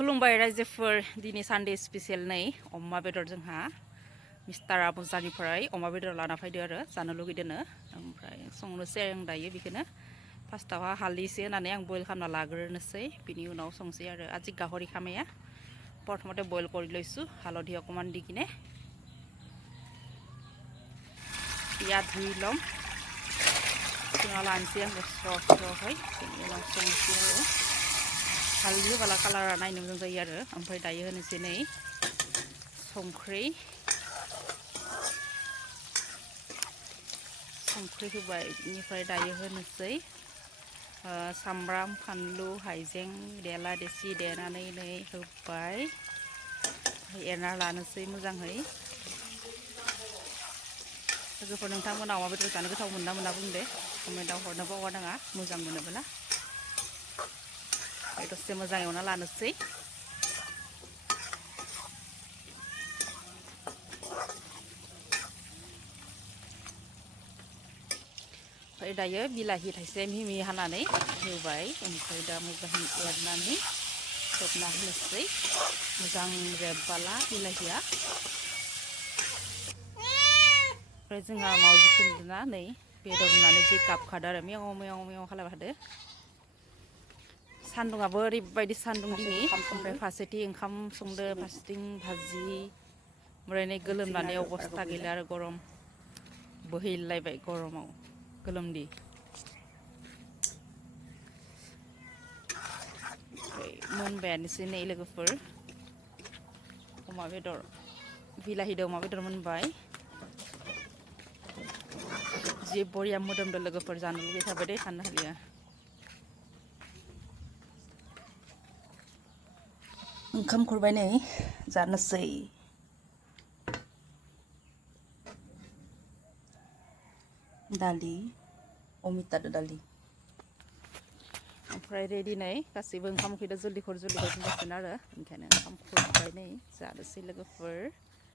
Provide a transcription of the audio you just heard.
खुलुमबाय रायजोफोर दिनै सानडे स्पेशल नै अमा बेदर जोंहा मिस्टार आबुजानिफ्राय अमा बेदर लाना फैदो आरो जानो लुगैदोनो ओमफ्राय संनोसै आं दायो बेखौनो फार्स्टआवहा हालदैसो होनानै आं बयल खालामना लाग्रोनोसै बिनि उनाव संसै आरो আজি गाहरि खामाया प्रथमते बयल কৰি লৈছো हालधि অকমান দি কিনে পিয়াজ ধুই লম लानोसै आं स्र'-स्र'है बिनि उनाव संसै आरो हालदै होबोला कालारा नायनो मोजां जायो आरो ओमफ्राय दायो होनोसै नै संख्रि होबाय बेनिफ्राय दायो होनोसै सामब्राम फानलु हाइजें देला देसि देनानै नै होबाय एरना लानोसै मोजाङै लोगोफोर नोंथांमोना अमा बेदर जानो गोथाव मोनना मोना बुंदो कमेन्टआव हरनो बावगारनाङा मोजां मोनोब्ला दसे मोजां एवना लानोसै ओमफ्राय दायो बिलाहि थाइसे मिहि हानानै होबाय ओमफ्राय दा मोजां एरनानै खोबना होनोसै मोजां रेबबाला बिलाहिया ओमफ्राय जोंहा मावजिखौ नुदोंना नै बेदर होनानै जि गाबखादो आरो मेव मेव मेव खालामबाय थादो सान्दुंआबो ओरैबायदि सान्दुं दिनै ओमफ्राय फारसेथिं ओंखाम संदो फारसेथिं भाजि ओमफ्राय नै गोलोमनानै अबस्था गैला आरो गरम बोहैलायबाय गरमाव गोलोमदै मोनबायानोसै नै लोगोफोर अमा बेदर बिलाहिदो अमा बेदर मोनबाय जि बरिया मोदोमदो लोगोफोर जानो लुगैथारबाय दे थानो हालिया ओंखाम खुरबाय नै जानोसै दालि अमितादो दालि ओमफ्राय रेडि नै गासैबो ओंखाम उखैदो जल्दि खर बुंगासिनो आरो ओंखायनो ओंखाम खुरबाय नै जानोसै लोगोफोर